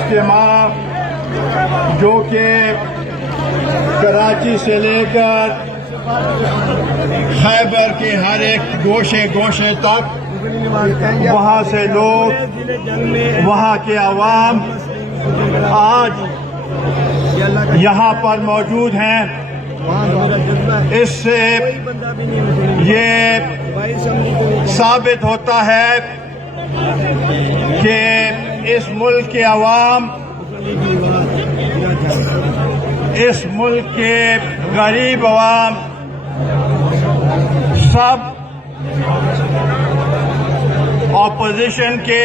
इज्तिमा जो कि कराची से लेकर खैबर के हर एक गोशे गोशे तक वहाँ से लोग, वहाँ के अवाम आज यहाँ पर मौजूद हैं। इससे ये साबित होता है कि इस मुल्क के अवाम, इस मुल्क के गरीब अवाम सब ऑपोजिशन के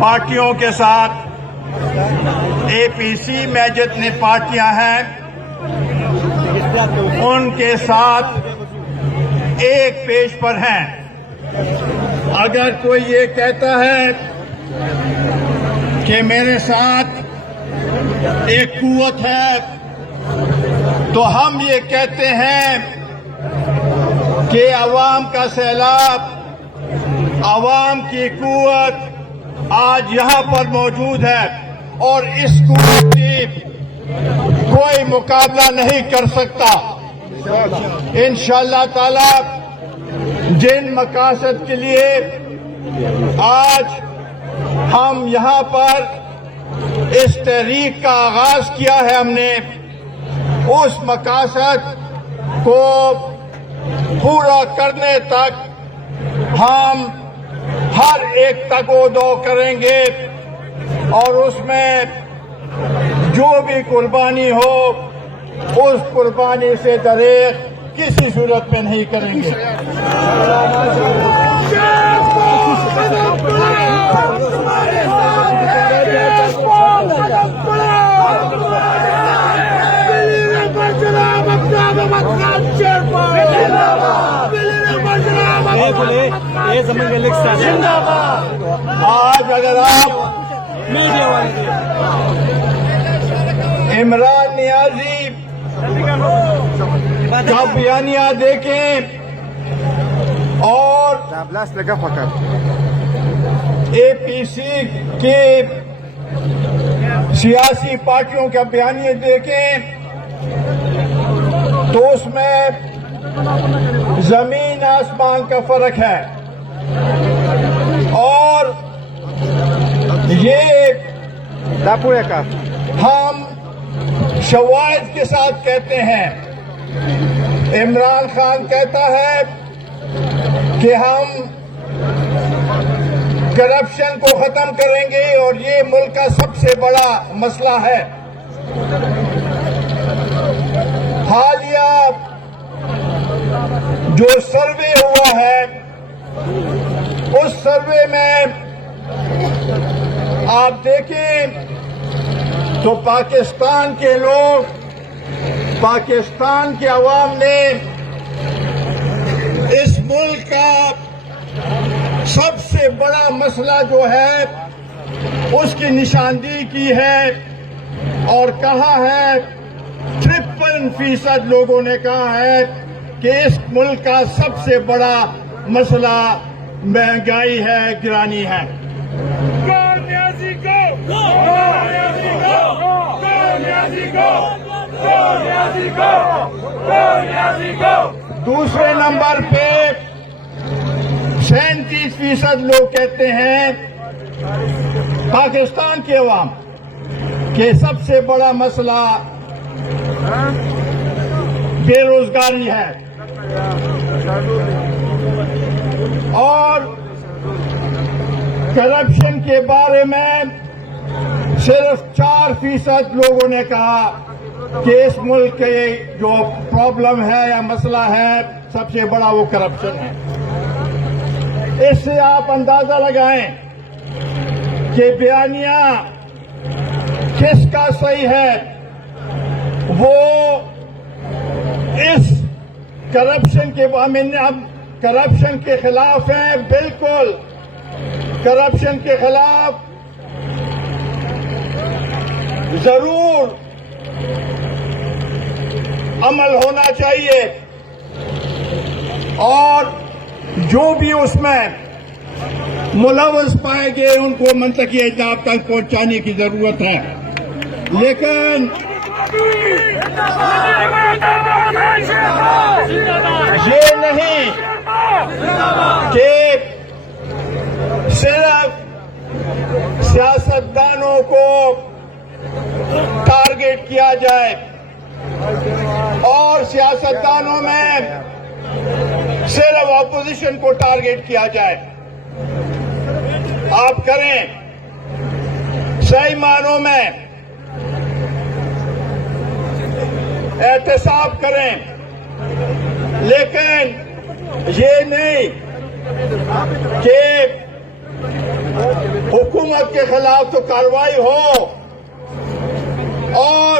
पार्टियों के साथ, एपीसी में जितनी पार्टियां हैं उनके साथ एक पेज पर हैं। अगर कोई ये कहता है कि मेरे साथ एक कुव्वत है, तो हम ये कहते हैं कि अवाम का सैलाब, अवाम की कुव्वत आज यहाँ पर मौजूद है और इस कुव्वत से कोई मुकाबला नहीं कर सकता। इंशाअल्लाह ताला जिन मकासद के लिए आज हम यहाँ पर इस तहरीक का आगाज किया है हमने, उस मकासद को पूरा करने तक हम हर एक तगोदो करेंगे और उसमें जो भी कुर्बानी हो उस कुर्बानी से दरेक किसी सूरत में नहीं करेंगे। आज अगर आप इमरान नियाजी का बयानिया देखें और एपीसी के सियासी पार्टियों का बयानिया देखें तो उसमें जमीन आसमान का फर्क है। और ये हम शवाहिद के साथ कहते हैं। इमरान खान कहता है कि हम करप्शन को खत्म करेंगे और ये मुल्क का सबसे बड़ा मसला है। हालिया जो सर्वे हुआ है उस सर्वे में आप देखें तो पाकिस्तान के लोग, पाकिस्तान के अवाम ने इस मुल्क का सबसे बड़ा मसला जो है उसकी निशानदेही की है और कहा है, 53% लोगों ने कहा है कि इस मुल्क का सबसे बड़ा मसला महंगाई है, गिरानी है। दूसरे नंबर पे 37% लोग कहते हैं पाकिस्तान के अवाम के सबसे बड़ा मसला बेरोजगारी है और करप्शन के बारे में सिर्फ 4% लोगों ने कहा कि इस मुल्क के जो प्रॉब्लम है या मसला है सबसे बड़ा वो करप्शन है। इससे आप अंदाजा लगाएं कि बयानिया किसका सही है। वो इस करप्शन के हम करप्शन के खिलाफ हैं, बिल्कुल करप्शन के खिलाफ जरूर अमल होना चाहिए और जो भी उसमें मुलव्वस पाए गए उनको मंतकी एजाब तक पहुंचाने की जरूरत है। लेकिन ये नहीं कि सिर्फ सियासतदानों को टारगेट किया जाए और सियासतदानों में सिर्फ ऑपोजिशन को टारगेट किया जाए। आप करें, सही मानों में एहतसाब करें, लेकिन ये नहीं कि हुकूमत के खिलाफ तो कार्रवाई हो और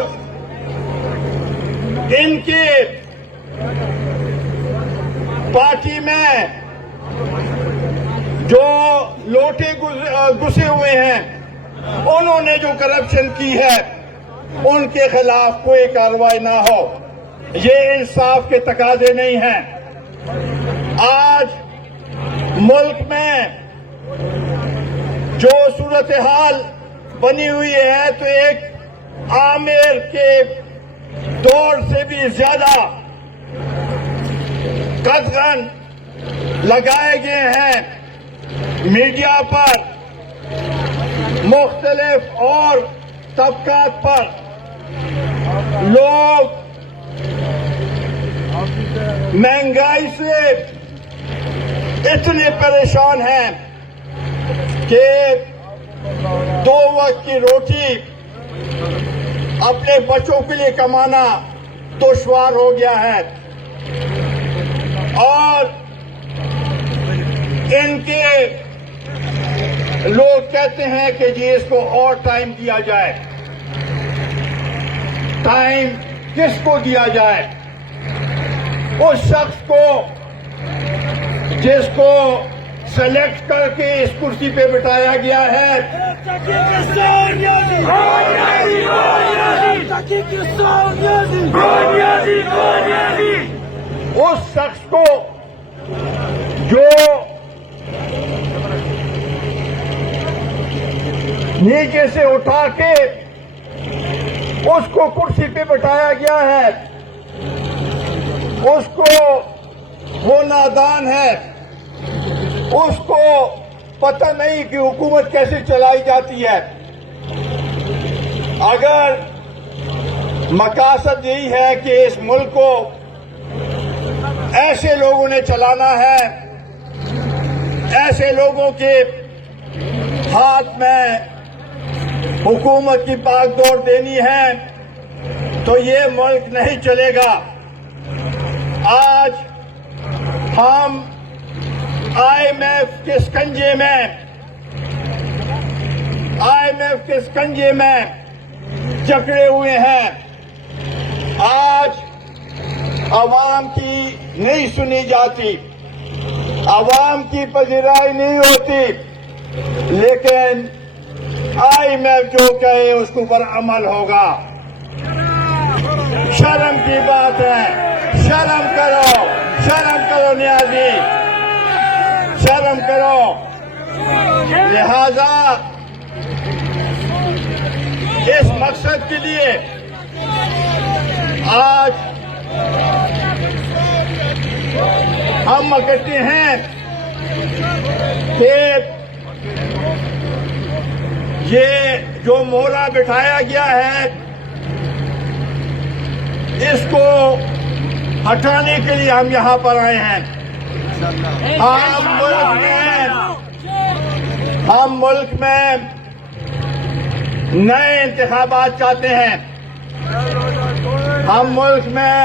इनकी पार्टी में जो लोटे घुसे हुए हैं उन्होंने जो करप्शन की है उनके खिलाफ कोई कार्रवाई ना हो, ये इंसाफ के तकाजे नहीं हैं। आज मुल्क में जो सूरत हाल बनी हुई है तो एक आमिर के दौर से भी ज्यादा कदगन लगाए गए हैं मीडिया पर, मुख्तलिफ और तबकात पर। लोग महंगाई से इतने परेशान हैं कि 2 वक्त की रोटी अपने बच्चों के लिए कमाना दुश्वार हो गया है और इनके लोग कहते हैं कि जी इसको और टाइम दिया जाए। टाइम किसको दिया जाए? उस शख्स को जिसको सेलेक्ट करके इस कुर्सी पे बिठाया गया है, उस शख्स को जो नीचे से उठा के उसको कुर्सी पे बिठाया गया है, उसको वो नादान है, उसको पता नहीं कि हुकूमत कैसे चलाई जाती है। अगर मकासद यही है कि इस मुल्क को ऐसे लोगों ने चलाना है, ऐसे लोगों के हाथ में हुकूमत की भागदौड़ देनी है, तो ये मुल्क नहीं चलेगा। आज हम आईएमएफ के शिकंजे में जकड़े हुए हैं। आज अवाम की नहीं सुनी जाती, अवाम की पजीराई नहीं होती, लेकिन आईएमएफ जो कहे उसके ऊपर अमल होगा। शर्म की बात है, शर्म करो नियाजी, शर्म करो। लिहाजा इस मकसद के लिए आज हम कहते हैं कि ये जो मोहरा बिठाया गया है इसको हटाने के लिए हम यहाँ पर आए हैं। हम मुल्क में नए इंतखाबात चाहते हैं। हम मुल्क में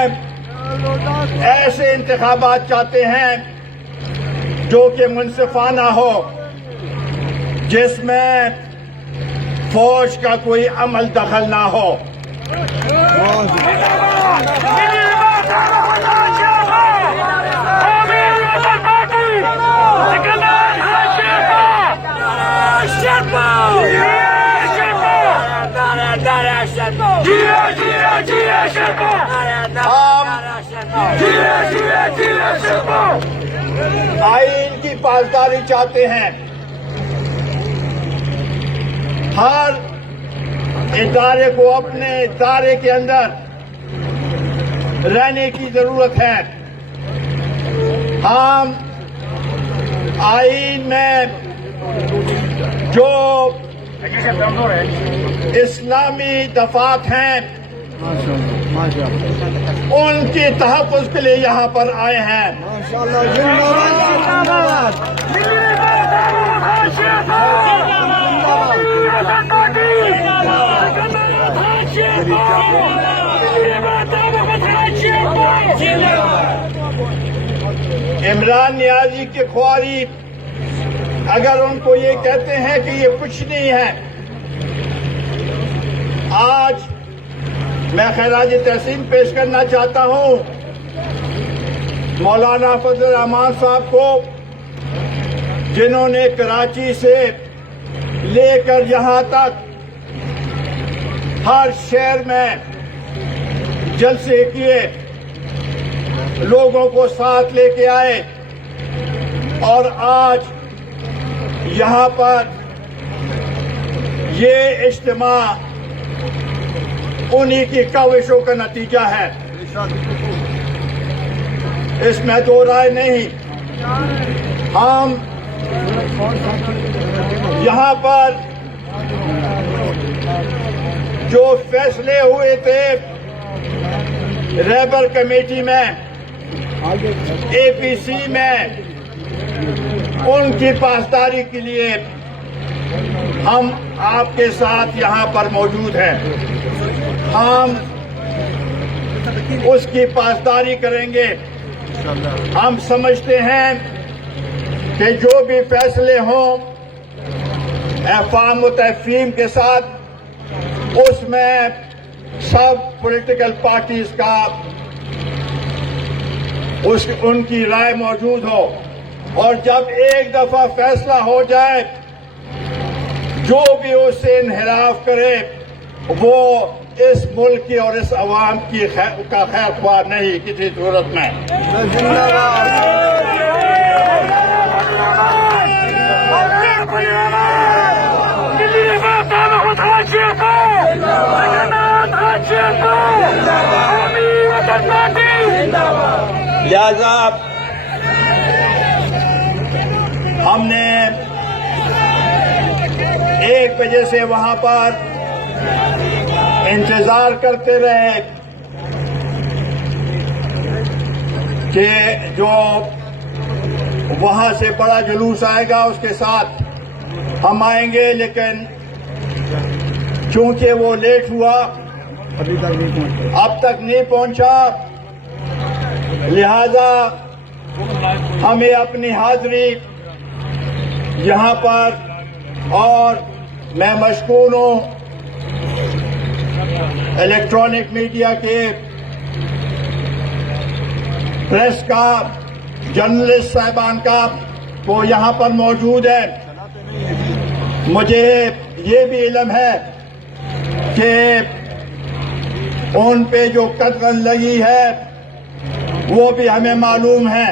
ऐसे इंतखाबात चाहते हैं जो कि मुनसिफाना हो, जिसमें फौज का कोई अमल दखल ना हो। आईन की पासदारी चाहते हैं, हर इदारे को अपने इदारे के अंदर रहने की जरूरत है। हम आईन में जो इस्लामी दफात हैं उनकी तहफ़्फ़ुज़ के लिए यहाँ पर आए हैं। इमरान नियाज़ी के ख्वारी अगर उनको ये कहते हैं कि ये कुछ नहीं है, आज मैं खैराज तहसीन पेश करना चाहता हूँ मौलाना फजल रहमान साहब को, जिन्होंने कराची से लेकर यहाँ तक हर शहर में जलसे किए, लोगों को साथ लेके आए और आज यहाँ पर ये इज्तिमा उन्हीं की काविशों का नतीजा है, इसमें दो राय नहीं। हम यहाँ पर जो फैसले हुए थे रहबर कमेटी में, एपीसी में, उनकी पासदारी के लिए हम आपके साथ यहाँ पर मौजूद हैं। हम उसकी पासदारी करेंगे। हम समझते हैं कि जो भी फैसले हों अफ़वाम व तफ़हीम के साथ, उसमें सब पॉलिटिकल पार्टीज का उनकी राय मौजूद हो, और जब एक दफा फैसला हो जाए, जो भी उससे इन्हिराफ करे वो इस मुल्क की और इस अवाम की का खैर ख्वाह नहीं किसी सूरत में। लिहाजा हमने 1 बजे से वहां पर इंतजार करते रहे कि जो वहां से बड़ा जुलूस आएगा उसके साथ हम आएंगे, लेकिन चूंकि वो लेट हुआ, अब तक नहीं पहुंचा, लिहाजा हमें अपनी हाजिरी यहाँ पर, और मैं मशकूर हूँ इलेक्ट्रॉनिक मीडिया के प्रेस का, जर्नलिस्ट साहिबान का, वो यहाँ पर मौजूद है। मुझे ये भी इल्म है कि उन पे जो कतल लगी है वो भी हमें मालूम है।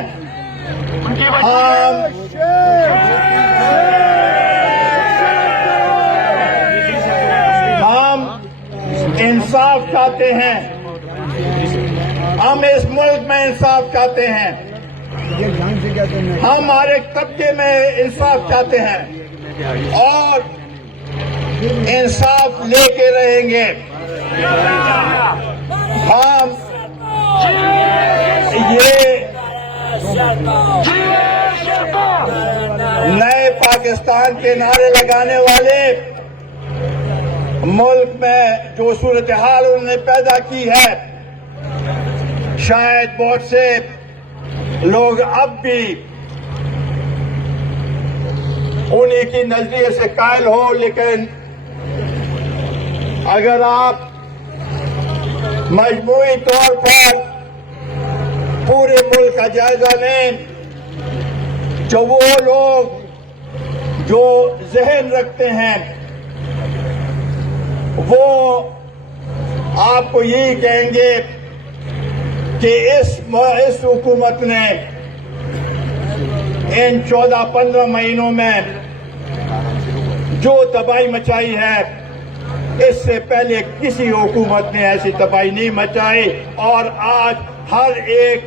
हम इंसाफ चाहते हैं, हम इस मुल्क में इंसाफ चाहते हैं, हम हर एक तबके में इंसाफ चाहते हैं और इंसाफ लेके रहेंगे। हम ये नए पाकिस्तान के नारे लगाने वाले मुल्क में जो सूरत हाल उन्होंने पैदा की है, शायद बहुत से लोग अब भी उन्हीं की नजरिए से कायल हो, लेकिन अगर आप मजमूई तौर पर पूरे मुल्क का जायजा लें, जो वो लोग जो जहन रखते हैं वो आपको यही कहेंगे कि इस हुकूमत ने इन 14-15 महीनों में जो तबाही मचाई है, इससे पहले किसी हुकूमत ने ऐसी तबाही नहीं मचाई। और आज हर एक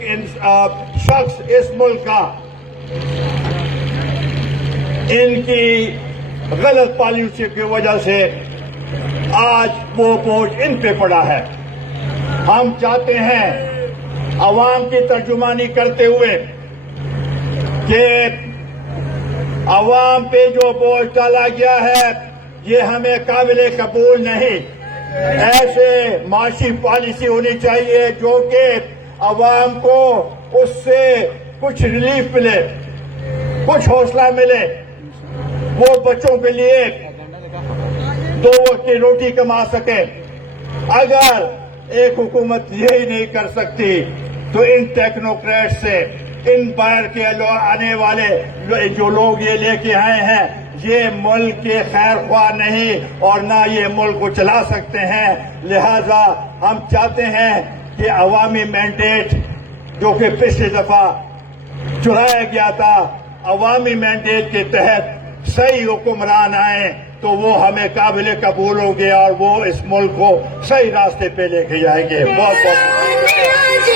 शख्स इस मुल्क का इनकी गलत पॉलिसी की वजह से आज वो बोझ इन पे पड़ा है। हम चाहते हैं अवाम की तर्जुमानी करते हुए कि अवाम पे जो बोझ डाला गया है ये हमें काबिले कबूल नहीं। ऐसे माशी पॉलिसी होनी चाहिए जो कि अवाम को उससे कुछ रिलीफ मिले, कुछ हौसला मिले, वो बच्चों के लिए 2 वक्त की रोटी कमा सके। अगर एक हुकूमत यही नहीं कर सकती तो इन टेक्नोक्रेट से, इन बाहर के आने वाले जो लोग ये लेके आए हैं, ये मुल्क के खैर ख्वाह नहीं और ना ये मुल्क को चला सकते हैं। लिहाजा हम चाहते हैं कि अवामी मैंडेट जो कि पिछली दफा चुराया गया था, अवामी मैंडेट के तहत सही हुक्मरान आए तो वो हमें काबिल कबूल होंगे और वो इस मुल्क को सही रास्ते पे लेके जाएंगे। बहुत बहुत